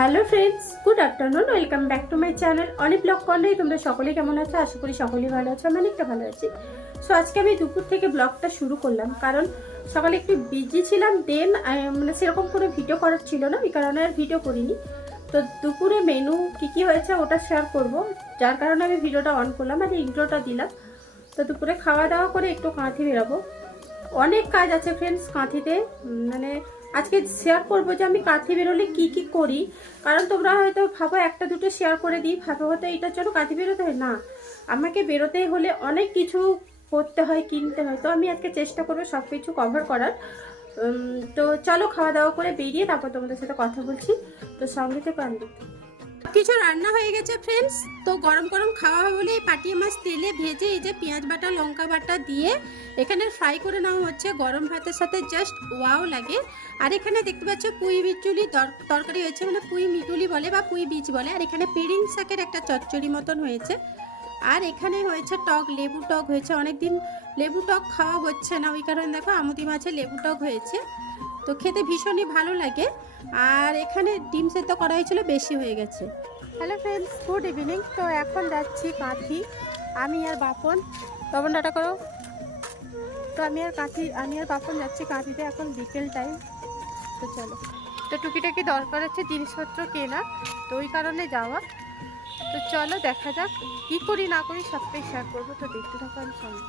Hello friends, good afternoon. Welcome back to my channel Oni blog corner. তোমরা সকলে কেমন আছো? আশা করি সকলেই ভালো আছো। আমি অনেকটা ভালো আছি। সো আজকে আমি দুপুর থেকে ব্লগটা শুরু করলাম, কারণ সকালে একটু বিজি ছিলাম। দেন মানে সেরকম কোনো ভিডিও করার ছিল না, এই কারণে আর ভিডিও করিনি। তো দুপুরে মেনু কী হয়েছে ওটা শেয়ার করব, যার কারণে আমি ভিডিওটা অন করলাম আর ইন্ট্রোটা দিলাম। তো দুপুরে খাওয়া দাওয়া করে একটু কাঁথি বেরোবো। অনেক কাজ আছে ফ্রেন্ডস কাঁথিতে, মানে আজকে শেয়ার করবো যে আমি কাঁথি বেরোলে কি কি করি। কারণ তোমরা হয়তো ভাবো একটা দুটো শেয়ার করে দিই, ভাবো হয়তো এইটার জন্য কাঁথি বেরোতে হয় না, আমাকে বেরোতে হলে অনেক কিছু করতে হয়, কিনতে হয়। তো আমি আজকে চেষ্টা করবো সব কিছু কভার করার। তো চলো খাওয়া দাওয়া করে বেরিয়ে তারপর তোমাদের সাথে কথা বলছি। তো সঙ্গে থেকে আমি কিছু রান্না হয়ে গেছে ফ্রেন্ডস। তো গরম গরম খাওয়া বলে পাটিয়া মাছ তেলে ভেজে এই যে পেঁয়াজ বাটা লঙ্কা বাটা দিয়ে এখানে ফ্রাই করে নেওয়া হচ্ছে। গরম ভাতের সাথে জাস্ট ওয়াও লাগে। আর এখানে দেখতে পাচ্ছ পুঁই বিচুলি তরকারি হয়েছে, মানে পুঁই মিটুলি বলে বা পুঁই বীজ বলে। আর এখানে পেরিং শাকের একটা চচ্চড়ি মতন হয়েছে। আর এখানে হয়েছে টক, লেবু টক হয়েছে। অনেকদিন লেবু টক খাওয়া হচ্ছে না, ওই কারণে দেখো আমুদি মাছে লেবু টক হয়েছে। তো খেতে ভীষণই ভালো লাগে। আর এখানে ডিম সেদ্ধ করা হয়েছিল, বেশি হয়ে গেছে। Hello friends, good evening. তো এখন যাচ্ছি কাঁথি, আমি আর বাপন। বাপন ডাটা করো। তো আমি আর বাপন যাচ্ছি কাঁথিতে। এখন বিকেল টাইম। তো চলো, তো টুকিটাকি দরকার আছে জিনিসপত্র কেনা, তো ওই কারণে যাওয়া। তো চলো দেখা যাক কী করি না করি সবটাই শেয়ার করবো। তো দেখতে থাকো আমি সঙ্গে।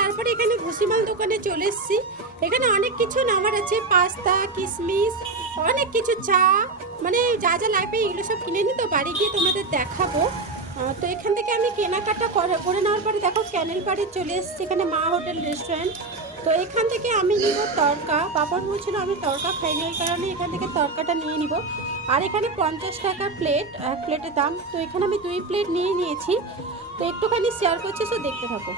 তারপরে এখানে ভুসিমাল দোকানে চলে এসেছি। এখানে অনেক কিছু নামার আছে, পাস্তা, কিশমিশ, অনেক কিছু, চা, মানে যা যা লাগবে এগুলো সব কিনে নিই। তো বাড়ি গিয়ে তোমাদের দেখাবো। তো এখান থেকে আমি কেনাকাটা করে নেওয়ার পরে দেখো ক্যানেল বাড়ি চলে এসেছি, এখানে মা হোটেল রেস্টুরেন্ট। তো এখান থেকে আমি নিব তড়কা। বাপন বলছিল আমি তড়কা খাইনি, ওই কারণে এখান থেকে তড়কাটা নিয়ে নিব। আর এখানে 50 টাকা প্লেট, এক প্লেটের দাম। তো এখানে আমি 2 প্লেট নিয়ে নিয়েছি। তো একটুখানি শেয়ার করছি, তো দেখতে থাকো।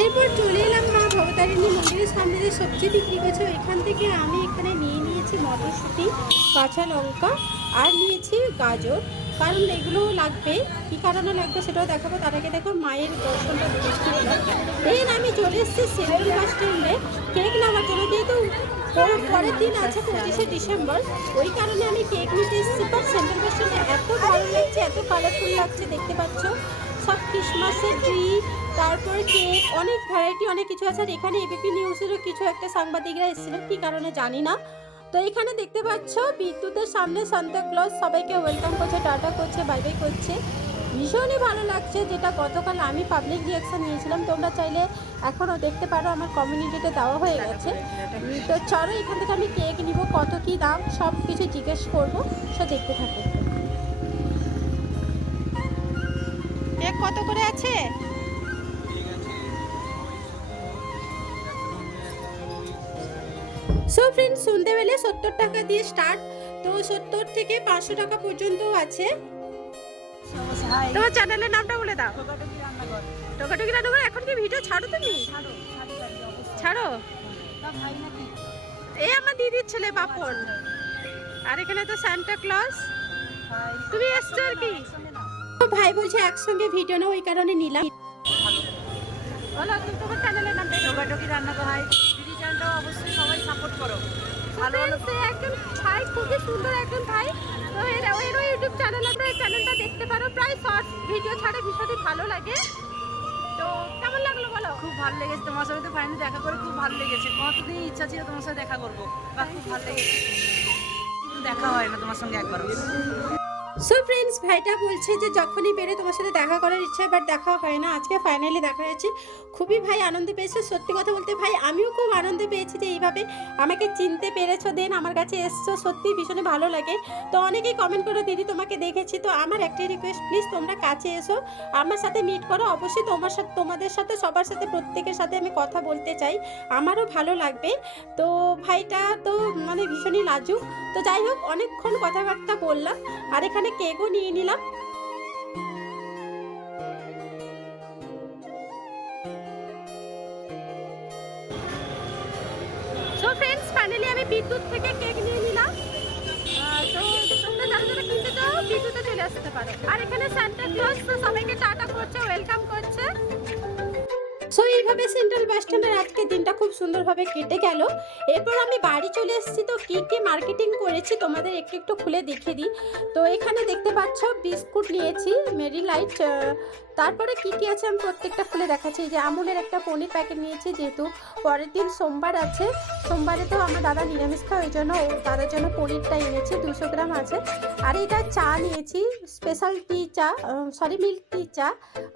এরপর চলে এলাম মা ভবতারিণী মন্দিরের সামনে যে সবজি বিক্রি করছে, এখান থেকে আমি এখানে নিয়ে নিয়েছি মটরশুঁটি, কাঁচা লঙ্কা, আর নিয়েছি গাজর। কারণ এগুলো লাগবে, কী কারণে লাগবে সেটাও দেখাবো। তার আগে দেখো মায়ের দর্শনটা দেখতে পেলাম। দেন আমি চলে এসেছি সেন্ট্রাল বাস স্ট্যান্ডে কেক নেওয়ার জন্য, যেহেতু পরের দিন আছে 25শে ডিসেম্বর, ওই কারণে আমি কেক নিতে এসেছি। বাট সেন্ট্রাল বাস স্ট্যান্ডে এত ভালো লাগছে, এত কালারফুল লাগছে, দেখতে পাচ্ছ সব ক্রিসমাসের ট্রি, তারপর কেক, অনেক ভ্যারাইটি, অনেক কিছু আছে। আর এখানে এবিপি নিউজেরও কিছু একটা সাংবাদিকরা এসেছিলো, কী কারণে জানি না। তো এখানে দেখতে পাচ্ছ বিদ্যুতের সামনে সান্তা ক্লজ সবাইকে ওয়েলকাম করছে, টাটা করছে, বাই বাই করছে। ভীষণই ভালো লাগছে, যেটা গতকাল আমি পাবলিক রিয়াকশান নিয়েছিলাম। তোমরা চাইলে এখনও দেখতে পারো, আমার কমিউনিটিতে দেওয়া হয়ে গেছে। তো চলো এখান থেকে আমি কেক নিব, কত কী দাম সব কিছু জিজ্ঞেস করবো, সে দেখতে থাকো। কেক কত করে আছে? সো ফ্রেন্ডস, সন্ধ্যেবেলে 70 টাকা দিয়ে স্টার্ট। তো 70 থেকে 500 টাকা পর্যন্ত আছে। তোমার চ্যানেলের নামটা বলে দাও। টোকাটুকি রান্নাঘর। এখন কি ভিডিও ছাড়ো তুমি? ছাড়ো। এই আমার দিদির ছেলে বাপন। আর এখানে তো সান্টা ক্লজ। তুমি এসছো আর কি? ভাই বলছে একসঙ্গে ভিডিও না, ওই কারণে নিলাম। বলো তোমার চ্যানেলের নামটা। টোকাটুকি রান্নাঘর। ভাই দিদি চ্যানেলটা অবশ্যই সবাই সাপোর্ট করো। ভালো ভালো একজন ভাই, খুবই সুন্দর একজন ভাই। তো এরও ইউটিউব চ্যানেল আছে, এই চ্যানেলটা দেখতে পারো। প্রায় শর্ট ভিডিও ছাড়ে, ভীষণই ভালো লাগে। তো কেমন লাগলো বলো? খুব ভালো লেগেছে তোমার সাথে, তো ফাইনালি দেখা করে খুব ভালো লেগেছে। কতদিন ইচ্ছা ছিল তোমার সাথে দেখা করবো, বা খুব ভালো লেগেছে। দেখা হয় না তোমার সঙ্গে একবারও। সো ফ্রেন্ডস, ভাইটা বলছে যে যখনই বেরো তোমার সাথে দেখা করার ইচ্ছা, বাট দেখা হয় না। আজকে ফাইনালি দেখা হয়েছে, খুবই ভাই আনন্দ পেয়েছে। সত্যি কথা বলতে ভাই আমিও খুব আনন্দ পেয়েছি যে এইভাবে আমাকে চিনতে পেরেছো, দেন আমার কাছে এসছো, সত্যি ভীষণ ভালো লাগে। তো অনেকেই কমেন্ট করো দিদি তোমাকে দেখেছি, তো আমার একটাই রিকোয়েস্ট, প্লিজ তোমরা কাছে এসো, আমার সাথে মিট করো। অবশ্যই তোমাদের সাথে সবার সাথে প্রত্যেকের সাথে আমি কথা বলতে চাই, আমারও ভালো লাগবে। তো ভাইটা তো মানে ভীষণই লাজুক। তো যাই হোক, অনেকক্ষণ কথাবার্তা বললাম, আর এখানে কেকও নিয়ে নিলাম। সো ফ্রেন্ডস, ফাইনালি আমি বিদ্যুৎ থেকে কেক নিয়ে নিলাম। তো তোমরা যারা যারা কিনতে চাও বিদ্যুতে চলে আসতে পারো। আর এখানে সান্টা ক্লজ তো সবাইকে টাটা করছে, ওয়েলকাম করছে। সো এইভাবে সেন্ট্রাল বাস স্ট্যান্ডের আজকে দিনটা খুব সুন্দরভাবে কেটে গেল। এরপর আমি বাড়ি চলে এসেছি। তো কী কী মার্কেটিং করেছি তোমাদের একটু একটু খুলে দেখিয়ে দিই। তো এখানে দেখতে পাচ্ছ বিস্কুট নিয়েছি, মেরি লাইট। তারপরে কী কী আছে আমি প্রত্যেকটা খুলে দেখাচ্ছি। যে আমুলের একটা পনির প্যাকেট নিয়েছি, যেহেতু পরের দিন সোমবার আছে। সোমবারে তো আমার দাদা নিরামিষ খায়, ওই জন্য দাদার জন্য পনিরটা এনেছি, 200 গ্রাম আছে। আর এটা চা নিয়েছি, স্পেশাল টি চা, মিল্ক টি চা।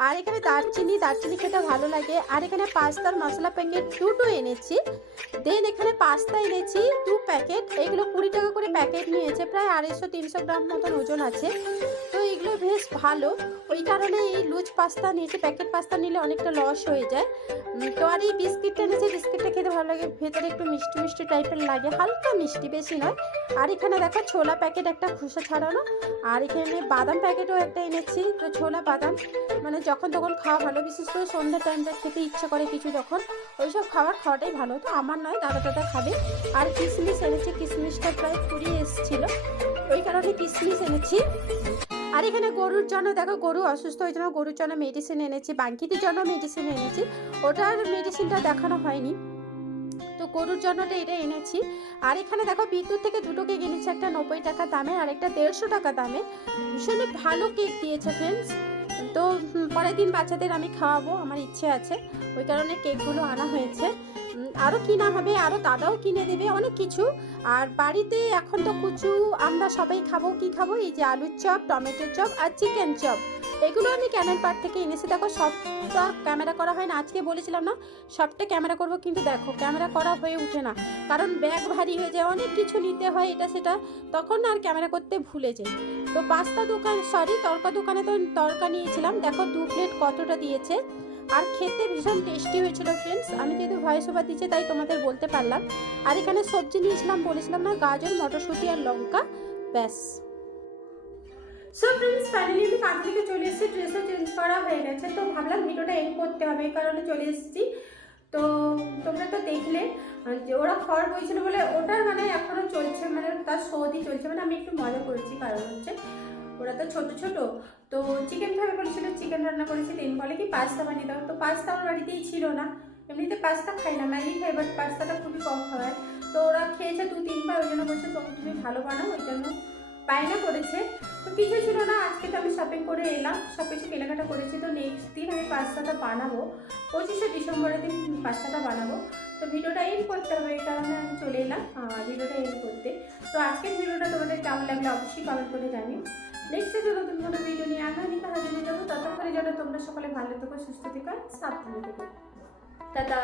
আর এখানে দারচিনি খেতে ভালো লাগে। আর এখানে পাস্তার মশলা প্যাকেট দুটো এনেছি। দেন এখানে পাস্তা এনেছি 2 প্যাকেট, এগুলো 20 টাকা করে প্যাকেট নিয়েছে, প্রায় 250-300 গ্রাম মতন ওজন আছে। তো এগুলো বেশ ভালো, ওই কারণে এই লুজ পাস্তা নিয়েছি। প্যাকেট পাস্তা নিলে অনেকটা লস হয়ে যায়। তো আর এই বিস্কিটটা নিয়েছি, বিস্কিটটা খেতে ভালো লাগে, ভেতরে একটু মিষ্টি মিষ্টি টাইপের লাগে, হালকা মিষ্টি, বেশি নয়। আর এখানে দেখো ছোলা প্যাকেট একটা খোসা ছাড়ানো। আর এখানে বাদাম প্যাকেটও একটা এনেছি। তো ছোলা বাদাম মানে যখন তখন খাওয়া ভালো, বিশেষ করে সন্ধ্যার টাইমটা খেতে ইচ্ছে করে কিছু যখন, ওইসব খাওয়াটাই ভালো। তো আমার নয়, দাদা খাবে। আর কিশমিশ এনেছি, কিশমিশটা প্রায় ফুরিয়ে এসেছিলো, ওই কারণে কিশমিশ এনেছি। আর এখানে গরুর জন্য দেখো, গরু অসুস্থ হয়ে জন্য গরুর জন্য মেডিসিন এনেছি, বাঙ্কিটির জন্য মেডিসিন এনেছি, ওটার মেডিসিনটা দেখানো হয়নি। তো গরুর জন্যটা এটা এনেছি। আর এখানে দেখো বিদ্যুৎ থেকে দুটো কেক এনেছি, একটা 90 টাকা দামে আর একটা 150 টাকা দামে। ভীষণ ভালো কেক দিয়েছে ফ্রেন্ডস। তো পরের দিন বাচ্চাদের আমি খাওয়াবো, আমার ইচ্ছে আছে, ওই কারণে কেকগুলো আনা হয়েছে। আরও কিনা হবে, আরও দাদাও কিনে দেবে অনেক কিছু। আর বাড়িতে এখন তো কুচু আমরা সবাই খাবো, কি খাবো, এই যে আলুর চপ, টমেটোর চপ আর চিকেন চপ, এগুলো আমি ক্যানেল পার্ক থেকে এনেছি। দেখো সবটা ক্যামেরা করা হয় না, আজকে বলেছিলাম না সবটা ক্যামেরা করব, কিন্তু দেখো ক্যামেরা করা হয়ে ওঠে না, কারণ ব্যাগ ভারী হয়ে যায়, অনেক কিছু নিতে হয় এটা সেটা, তখন আর ক্যামেরা করতে ভুলে যাই। তো তরকা দোকানে তো তরকা নিয়েছিলাম, দেখো 2 প্লেট কতটা দিয়েছে। আর খেতে ভীষণ টেস্টি হয়েছিল ফ্রেন্ডস। আমি যেহেতু ভয়েস ওভার দিচ্ছি তাই তোমাদের বলতে পারলাম। আর এখানে সবজি নিয়েছিলাম, বলেছিলাম না, গাজর, মটরশুঁটি আর লঙ্কা, ব্যাস। সো ফ্রেন্ডস, ফাইনালি আমি কাজ থেকে চলে এসেছি, ড্রেসও চেঞ্জ করা হয়ে গেছে। তো ভাবলাম ভিডিওটা এন্ড করতে হবে, এই কারণে চলে এসেছি। তো তোমরা তো দেখলে যে ওরা খড় বইছিল বলে ওটার মানে এখনও চলছে, মানে তার সৌদি চলছে, মানে আমি একটু মজা করেছি, কারণ হচ্ছে ওরা তো ছোট ছোট। তো চিকেন খাবে বলেছিল, চিকেন রান্না করেছি। দেন বলে কি পাস্তা বানিয়ে দাও, তো পাস্তা আমার বাড়িতেই ছিল না, এমনিতে পাস্তা খাই না, ম্যাগি খাই, বাট পাস্তাটা খুবই কম খাওয়ায়। তো ওরা খেয়েছে 2-3 বার, ওই জন্য বলছে তুমি ভালো বানাও, ওই জন্য বায়না করেছে। তো কিছু ছিল না, আজকে তো আমি শপিং করে এলাম, সব কিছু কেনাকাটা করেছি। তো নেক্সট দিন আমি পাস্তাটা বানাবো, 25শে ডিসেম্বরের দিন পাস্তাটা বানাবো। তো ভিডিওটা এন্ড করতে হবে, এই কারণে আমি চলে এলাম ভিডিওটা এন্ড করতে। তো আজকের ভিডিওটা তোমাদের কেমন লাগলে অবশ্যই কমেন্ট করে জানিও। নেক্সট ডে নতুন কোনো ভিডিও নিয়ে আমরা হাজির হয়ে যাবো। ততক্ষণে যেন তোমরা সকলে ভালো থেকো, সুস্থ থেকো, সাবধানে থেকো। টাটা।